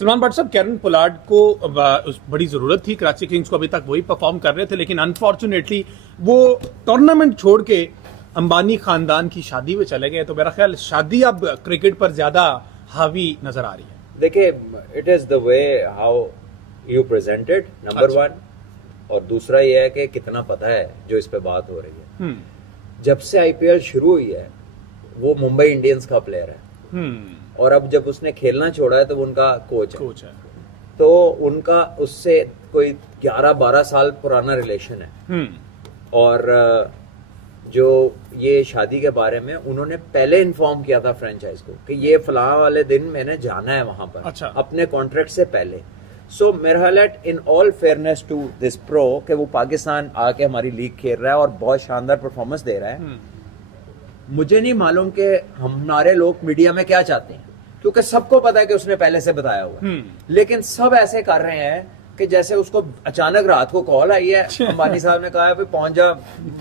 सलमान भट्ट साहब, Kieron Pollard को बड़ी ज़रूरत थी कराची किंग्स को, अभी तक वही परफॉर्म कर रहे थे, लेकिन अनफॉर्चुनेटली वो टूर्नामेंट छोड़ के अंबानी खानदान की शादी में चले गए। तो मेरा ख्याल शादी अब क्रिकेट पर ज़्यादा हावी नजर आ रही है। देखिए, it is the way how you presented, number one, और दूसरा ये है कि कितना पता है जो इस पे बात हो रही है। जब से आईपीएल शुरू हुई है वो मुंबई इंडियंस का प्लेयर है, और अब जब उसने खेलना छोड़ा है तो वो उनका कोच है। तो उनका उससे कोई 11-12 साल पुराना रिलेशन है। और जो ये शादी के बारे में उन्होंने पहले इन्फॉर्म किया था फ्रेंचाइज को कि ये फलां वाले दिन मैंने जाना है वहां पर। अच्छा। अपने कॉन्ट्रैक्ट से पहले। सो मेरा ख्याल है in all fairness to this pro कि वो पाकिस्तान आके हमारी लीग खेल रहा है और बहुत शानदार परफॉर्मेंस दे रहा है। मुझे नहीं मालूम कि हमारे लोग मीडिया में क्या चाहते हैं, क्योंकि सबको पता है कि उसने पहले से बताया हुआ, लेकिन सब ऐसे कर रहे हैं कि जैसे उसको अचानक रात को कॉल आई है, अंबानी साहब ने कहा है पहुंच जा,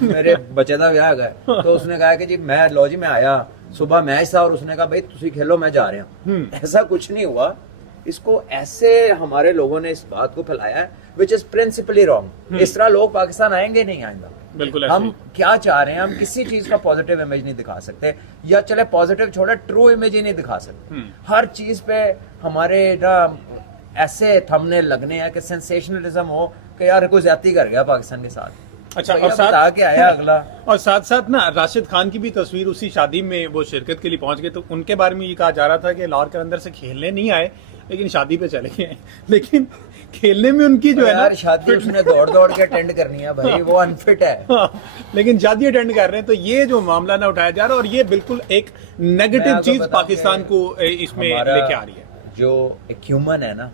मेरे बच्चे का ब्याह है, तो उसने कहा कि जी मैं आया, सुबह मैच था और उसने कहा भाई तुसी खेलो, मैं जा रहा हूँ। ऐसा कुछ नहीं हुआ। इसको ऐसे हमारे लोगों ने इस बात को फैलाया है विच इज प्रिंसिपली रॉन्ग। इस तरह लोग पाकिस्तान आएंगे नहीं आएंगे। बिल्कुल। हम क्या चाह रहे हैं, हम किसी चीज का पॉजिटिव इमेज नहीं दिखा सकते, या चले पॉजिटिव छोड़े ट्रू इमेज ही नहीं दिखा सकते। हर चीज पे हमारे ना ऐसे थंबनेल लगने हैं कि सेंसेशनलिज्म हो कि यार कोई ज्यादती कर गया पाकिस्तान के साथ। अच्छा, और साथ के आया अगला। और साथ साथ ना राशिद खान की भी तस्वीर उसी शादी में वो शिरकत के लिए पहुंच गए, तो उनके बारे में ये कहा जा रहा था कि लाहौर के अंदर से खेलने नहीं आए लेकिन शादी पे चले गए। लेकिन खेलने में उनकी जो है ना शादी उसने दौड़ दौड़ के अटेंड करनी है भाई, वो अनफिट है। लेकिन शादी अटेंड कर रहे हैं, तो ये जो मामला ना उठाया जा रहा है और ये बिल्कुल एक नेगेटिव चीज पाकिस्तान को इसमें लेके आ रही है। जो एक ह्यूमन है ना,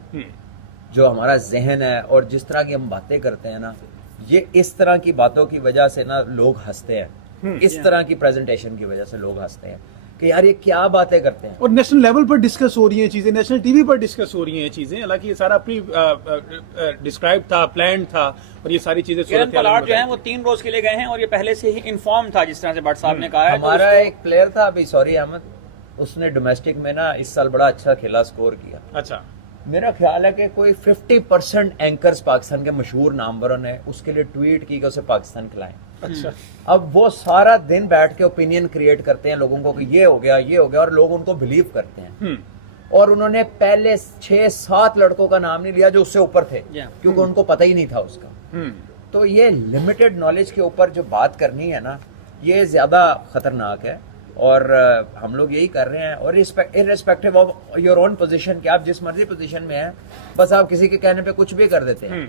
जो हमारा जहन है और जिस तरह की हम बातें करते हैं ना, ये इस तरह की बातों की वजह से ना लोग हंसते हैं। इस तरह की प्रेजेंटेशन की वजह से लोग हंसते हैं कि यार ये क्या बातें करते हैं। और नेशनल लेवल पर डिस्कस हो रही हैं चीजें, नेशनल टीवी पर डिस्कस हो रही हैं चीजें। हालांकि ये सारा प्री डिस्क्राइब था, प्लान था, और ये सारी चीजें कैरन पोलार्ड जो है वो 3 रोज के लिए गए हैं और ये पहले से ही इन्फॉर्म था, जिस तरह से भट्ट साहब ने कहा है। हमारा एक प्लेयर था अभी, सॉरी अहमद, उसने डोमेस्टिक में ना इस साल बड़ा अच्छा खेला, स्कोर किया। अच्छा। मेरा ख्याल है कि कोई 50% एंकर्स पाकिस्तान के मशहूर नामवरों ने उसके लिए ट्वीट की कि उसे पाकिस्तान खिलाएं। अच्छा। अब वो सारा दिन बैठ के ओपिनियन क्रिएट करते हैं लोगों को कि ये हो गया, और लोग उनको बिलीव करते हैं। और उन्होंने पहले 6-7 लड़कों का नाम नहीं लिया जो उससे ऊपर थे, क्योंकि उनको पता ही नहीं था उसका। तो ये लिमिटेड नॉलेज के ऊपर जो बात करनी है ना, ये ज्यादा खतरनाक है। और हम लोग यही कर रहे हैं। और irrespective of your own position, कि आप जिस मर्जी पोजीशन में हैं, बस आप किसी के कहने पे कुछ भी कर देते हैं।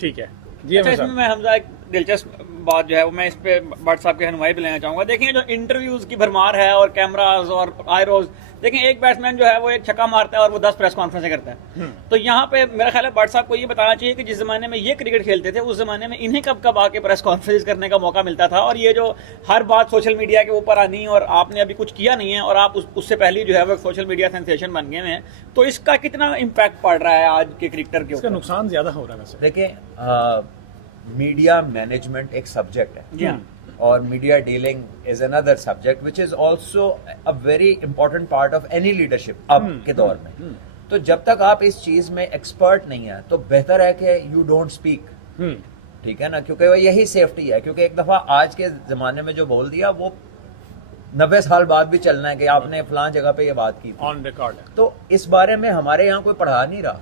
ठीक है। अच्छा, इसमें मैं हमजा एक दिलचस्प बात जो है वो मैं इस पे भट्ट साहब की रहनुमाई भी लेना चाहूंगा। देखिए, जो इंटरव्यूज की भरमार है और कैमराज और आयरोज, देखिए एक बैट्समैन जो है वो एक छक्का मारता है और वो 10 प्रेस कॉन्फ्रेंस करता है। तो यहाँ पे मेरा ख्याल है भट्ट साहब को ये बताना चाहिए कि जिस जमाने में ये क्रिकेट खेलते थे, उस जमाने में इन्हें कब कब आके प्रेस कॉन्फ्रेंस करने का मौका मिलता था। और ये जो हर बात सोशल मीडिया के ऊपर आनी और आपने अभी कुछ किया नहीं है और आप उससे पहले जो है वो सोशल मीडिया सेंसेशन बन गए हैं, तो इसका कितना इम्पैक्ट पड़ रहा है आज के क्रिकेटर के ऊपर? नुकसान ज्यादा हो रहा है। देखिए, मीडिया मैनेजमेंट एक सब्जेक्ट है और media dealing is another subject which is also a very important part of any leadership अब के दौर में। तो जब तक आप इस चीज में एक्सपर्ट नहीं है तो बेहतर है कि यू डोंट स्पीक। ठीक है ना, क्योंकि वो यही सेफ्टी है। क्योंकि एक दफा आज के जमाने में जो बोल दिया वो 90 साल बाद भी चलना है कि आपने फलां जगह पे ये बात की थी, ऑन रिकॉर्ड है। तो इस बारे में हमारे यहाँ कोई पढ़ा नहीं रहा,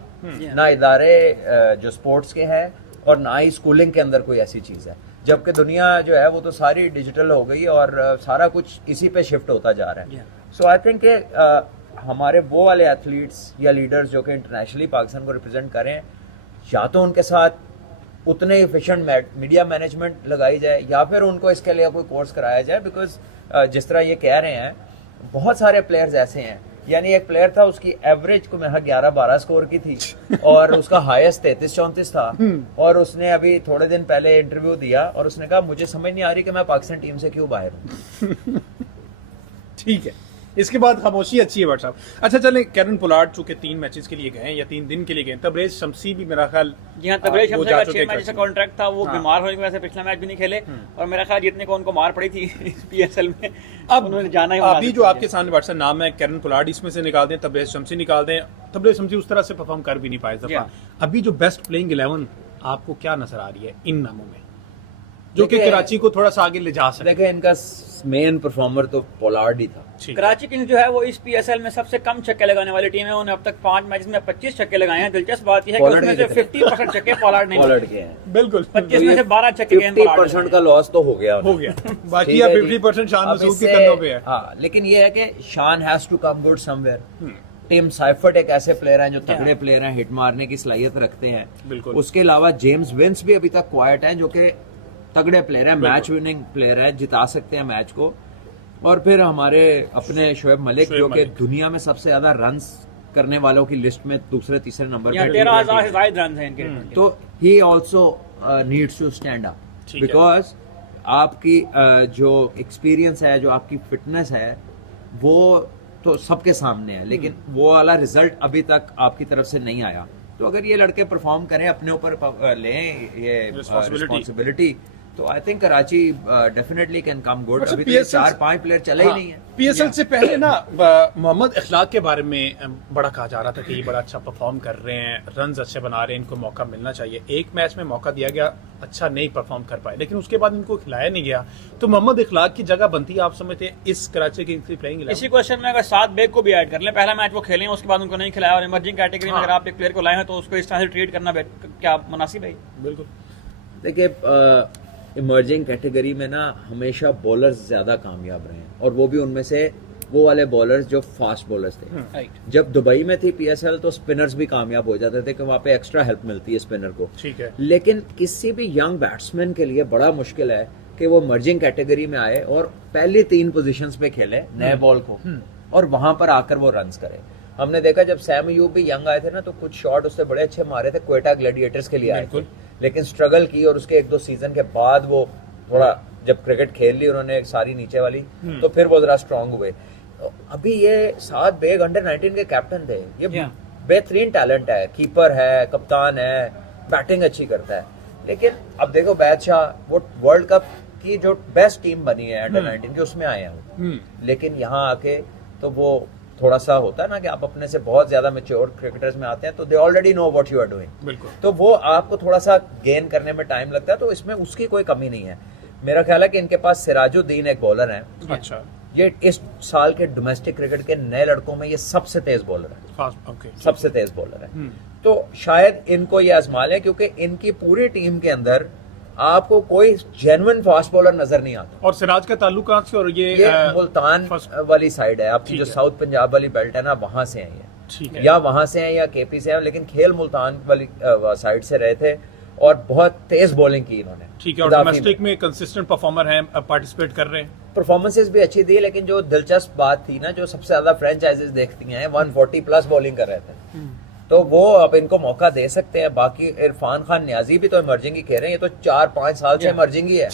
ना इदारे जो स्पोर्ट्स के हैं और ना ही स्कूलिंग के अंदर कोई ऐसी चीज है। जबकि दुनिया जो है वो तो सारी डिजिटल हो गई और सारा कुछ इसी पे शिफ्ट होता जा रहा है। सो आई थिंक हमारे वो वाले एथलीट्स या लीडर्स जो कि इंटरनेशनली पाकिस्तान को रिप्रेजेंट करें, या तो उनके साथ उतने एफिशिएंट मीडिया मैनेजमेंट लगाई जाए या फिर उनको इसके लिए कोई कोर्स कराया जाए। बिकॉज जिस तरह ये कह रहे हैं, बहुत सारे प्लेयर्स ऐसे हैं, यानी एक प्लेयर था उसकी एवरेज को मेरा 11-12 स्कोर की थी और उसका हाईएस्ट 33-34 था। और उसने अभी थोड़े दिन पहले इंटरव्यू दिया और उसने कहा मुझे समझ नहीं आ रही कि मैं पाकिस्तान टीम से क्यों बाहर हूँ। ठीक है, इसके बाद खामोशी अच्छी है भट्ट साहब। अच्छा चले, कैरन पोलार्ड चूंकि 3 मैचेस के लिए गए या 3 दिन के लिए गए, तबरेज शमसी भी मेरा ख्याल तबरेज शमसी का 6 मैच का कॉन्ट्रैक्ट था, वो बीमार होने की वजह से पिछला मैच भी नहीं खेले और मेरा ख्याल जितने को उनको मार पड़ी थी इस पीएसएल में, अब उन्होंने जाना ही। अभी जो आपके सामने भट्ट साहब नाम है कैरन पोलार्ड, इसमें से निकाल दें, तबरेज शमसी निकाल दें, तबले समझी उस तरह से परफॉर्म कर भी नहीं पाए इस दफा। Yeah. अभी जो बेस्ट प्लेइंग 11 आपको क्या नजर आ रही है इन नामों में, जो कि देखिए- कराची को थोड़ा सा आगे ले जा सके? देखिए इनका मेन परफॉर्मर तो पोलार्ड ही था। ठीक है। कराची किंग्स जो है वो इस पीएसएल में सबसे कम छक्के लगाने वाली टीम है। उन्होंने अब तक 5 मैच में 25 छक्के लगाए हैं। दिलचस्प बात यह है कि पोलार्ड उसमें के से 50% छक्के पोलार्ड नहीं पोलार्ड लगाए। के हैं, बिल्कुल 25 में से 12 छक्के गए हैं पोलार्ड 50% ने। का लॉस तो हो गया हो गया। बाकी ठीक है जी। 50% शान अब मसूद के इससे- कंधों पे है। हाँ, लेकिन ये है कि Shan has to come good somewhere. Tim Seifert एक ऐसे प्लेयर हैं जो तगड़े प्लेयर हैं, हिट मारने की सलाहियत रखते हैं। बिल्कुल। उसके अलावा जेम्स विंस भी अभी तक क्वाइट हैं, जो कि तगड़े प्लेयर हैं, मैच विनिंग प्लेयर हैं, जिता सकते हैं मैच को। और फिर हमारे अपने शोएब मलिक जो कि दुनिया में सबसे ज्यादा रन्स करने वालों की लिस्ट में दूसरे तीसरे नंबर यहाँ पर 13,000 से ज्यादा रन हैं इनके। तो he also needs to stand up ठीक है। बिकॉज आपकी जो एक्सपीरियंस है, जो आपकी फिटनेस है, वो तो सबके सामने है, लेकिन वो वाला रिजल्ट अभी तक आपकी तरफ से नहीं आया। तो अगर ये लड़के परफॉर्म करें, अपने ऊपर लें ये रिस्पॉन्सिबिलिटी, तो I think Karachi definitely can come good. अच्छा, अभी तो PSL 4-5 प्लेयर चले ही नहीं है। पीएसएल से पहले ना मोहम्मद इखलाक के बारे में बड़ा कहा जा रहा था कि ये बड़ा अच्छा परफॉर्म कर रहे हैं, रन्स अच्छे बना रहे हैं, इनको मौका मिलना चाहिए। एक मैच में मौका दिया गया, अच्छा नहीं परफॉर्म कर पाए, लेकिन उसके बाद इनको खिलाया नहीं गया। तो मोहम्मद इखलाक की जगह बनती है, आप समझते हैं, इस कराची की प्लेइंग 11? इसी क्वेश्चन में अगर सात बेग को भी ऐड कर लें, पहला मैच वो खेले हैं, उसके बाद उनको नहीं खिलाया, और इमर्जिंग कैटेगरी में अगर आप एक प्लेयर को लाए हैं तो उसको इस तरह से ट्रीट करना क्या मुनासिब है? बिल्कुल। देखिए इमर्जिंग कैटेगरी में ना हमेशा बॉलर्स ज्यादा कामयाब रहे हैं, और वो भी उनमें से वो वाले बॉलर्स जो फास्ट बॉलर्स थे। राइट। जब दुबई में थी पीएसएल तो स्पिनर्स भी कामयाब हो जाते थे कि वहाँ पे एक्स्ट्रा हेल्प मिलती है स्पिनर को। ठीक है। लेकिन किसी भी यंग बैट्समैन के लिए बड़ा मुश्किल है कि वो इमर्जिंग कैटेगरी में आए और पहली 3 पोजीशंस पे खेले नए बॉल को, और वहां पर आकर वो रन्स करे। हमने देखा जब सैम अयूब भी यंग आए थे ना, तो कुछ शॉट उससे बड़े अच्छे मारे थे, क्वेटा ग्लैडिएटर्स के लिए आए थे, लेकिन स्ट्रगल की, और उसके 1-2 सीजन के बाद वो थोड़ा जब क्रिकेट खेल ली उन्होंने सारी नीचे वाली, तो फिर वो जरा स्ट्रांग हुए। अभी ये सात बेग अंडर 19 के कैप्टन थे, ये बेहतरीन टैलेंट है, कीपर है, कप्तान है, बैटिंग अच्छी करता है। लेकिन अब देखो बादशाह वो वर्ल्ड कप की जो बेस्ट टीम बनी है अंडर 19 की, उसमें आए हैं, लेकिन यहाँ आके तो वो थोड़ा सा होता है ना कि आप अपने से बहुत ज्यादा मैच्योर क्रिकेटर्स में आते हैं, तो they already know what you are doing. बिल्कुल। तो वो आपको थोड़ा सा गेन करने में टाइम लगता है, तो इसमें उसकी कोई कमी नहीं है। मेरा ख्याल है कि इनके पास सिराजुद्दीन एक बॉलर है, अच्छा। ये इस साल के डोमेस्टिक क्रिकेट के नए लड़कों में ये सबसे तेज बॉलर है, फास्ट, ओके। सबसे तेज बॉलर है। तो शायद इनको ये आजमा लें, क्योंकि इनकी पूरी टीम के अंदर आपको कोई जेन्युइन फास्ट बॉलर नजर नहीं आता। और सिराज का ताल्लुक कहाँ से? और ये मुल्तान वाली साइड है आपकी, जो साउथ पंजाब वाली बेल्ट है ना, वहां से है ये, ठीक है। या वहां से है या केपी से है, लेकिन खेल मुल्तान वाली साइड से रहे थे, और बहुत तेज बॉलिंग की इन्होंने। ठीक है। और डोमेस्टिक में कंसिस्टेंट परफॉर्मर हैं, पार्टिसिपेट कर रहे हैं, परफॉर्मेंसेस भी अच्छी दी, लेकिन जो दिलचस्प बात थी ना, जो सबसे ज्यादा फ्रेंचाइजीज देखती हैं 140 प्लस बॉलिंग कर रहे थे, तो वो अब इनको मौका दे सकते हैं। बाकी इरफान खान न्याजी भी तो इमर्जिंग ही खेल रहे हैं, ये तो 4-5 साल से इमर्जिंग ही है,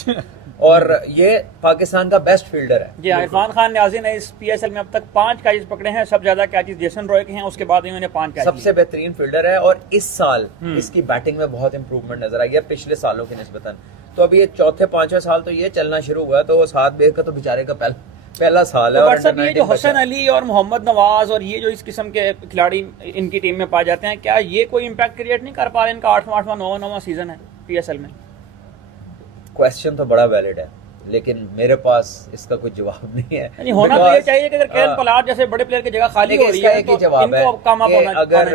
और ये पाकिस्तान का बेस्ट फील्डर है। जी, इरफान खान न्याजी ने इस पीएसएल में अब तक 5 कैचेस पकड़े हैं, सब ज्यादा कैचेस जेसन रॉय के हैं, उसके बाद इन्होंने 5 कैच सबसे बेहतरीन फील्डर है, और इस साल इसकी बैटिंग में बहुत इंप्रूवमेंट नजर आई है पिछले सालों की निस्बतन। तो अभी ये 4th-5वें साल तो ये चलना शुरू हुआ, तो वो 7 बेग का तो बेचारे का पहला साल है। तो और सब ये जो under-19 हसन अली और मोहम्मद नवाज और ये जो इस किस्म के खिलाड़ी इनकी टीम में पाए जाते हैं, क्या ये कोई इम्पैक्ट क्रिएट नहीं कर पा रहे? इनका 8वां 9वां सीजन है पीएसएल में। क्वेश्चन तो बड़ा वैलिड है, लेकिन मेरे पास इसका कोई जवाब नहीं है। नहीं, होना तो ये चाहिए कि अगर केएल पलाट जैसे बड़े प्लेयर की जगह खाली हो रही है, एक ही जवाब है कि अगर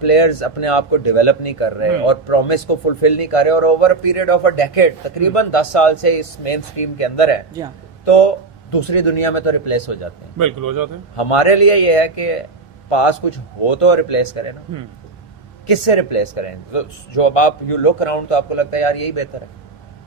प्लेयर्स अपने आप को डेवलप नहीं कर रहे और प्रॉमिस को फुलफिल नहीं कर रहे, और over a period of a decade, तकरीबन 10 साल से इस मेन स्ट्रीम के अंदर है, तो दूसरी दुनिया में तो रिप्लेस हो जाते हैं। बिल्कुल हो जाते हैं। हमारे लिए ये है कि पास कुछ हो तो रिप्लेस करें ना, किससे रिप्लेस करें? तो जो अब आप यू लुक अराउंड तो आपको लगता है यार यही बेहतर है,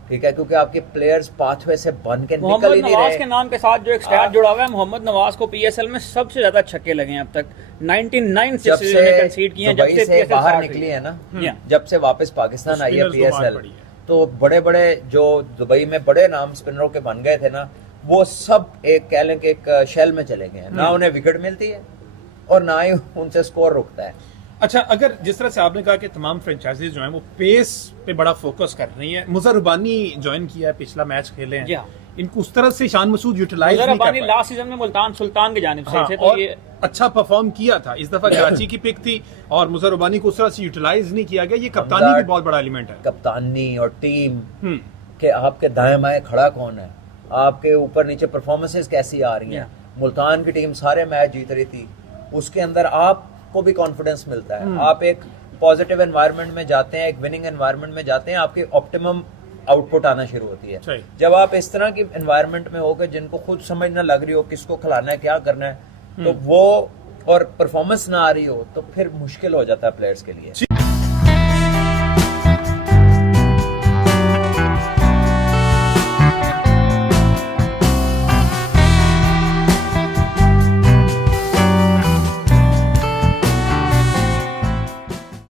ठीक है, क्योंकि आपके प्लेयर्स पाथवे से बन के निकल ही नहीं रहे। नवाज के नाम के साथ जो एक स्टैट जुड़ा हुआ है, मोहम्मद नवाज को पीएसएल में सबसे ज्यादा छक्के लगे हैं अब तक, 99 जब सिक्सेस इन्होंने कंसीड किए हैं, जब से से बाहर PSL निकली है ना, या। जब से वापस पाकिस्तान आई है स्पिनर्स को मार पीएसएल, पड़ी है। तो बड़े बड़े जो दुबई में बड़े नाम स्पिनरों के बन गए थे ना, वो सब एक कह लें कि एक शेल में चले गए हैं, ना उन्हें विकेट मिलती है और ना ही उनसे स्कोर रुकता है। अच्छा, अगर जिस तरह से आपने कहा कि तमाम फ्रेंचाइजीज जो हैं वो पेस पे बड़ा फोकस कर रही हैं, मुज़र रुबानी ज्वाइन किया है, पिछला मैच खेले हैं, इनको उस तरह से शान मसूद यूटिलाइज मुजर नहीं कर रब्बानी पाए। लास्ट सीजन में मुल्तान सुल्तान की जानिब से हाँ, थे, तो और ये अच्छा परफॉर्म किया था। इस दफा कराची की पिक थी और मुजर रब्बानी को उस तरह से यूटिलाइज नहीं किया गया। ये कप्तानी भी बहुत बड़ा एलिमेंट है। कप्तानी और टीम हम्म, के आपके दाएं बाएं खड़ा कौन है, आपके ऊपर नीचे परफॉर्मेंसेस कैसी आ रही हैं। मुल्तान की टीम सारे मैच जीत रही थी, उसके अंदर आपको भी कॉन्फिडेंस मिलता है। आप एक पॉजिटिव एनवायरनमेंट में जाते हैं, एक विनिंग एनवायरनमेंट में जाते हैं, आपकी ऑप्टिमम आउटपुट आना शुरू होती है। सही। जब आप इस तरह की एनवायरनमेंट में होकर जिनको खुद समझ ना लग रही हो किसको खिलाना है क्या करना है, तो वो और परफॉर्मेंस ना आ रही हो तो फिर मुश्किल हो जाता है प्लेयर्स के लिए।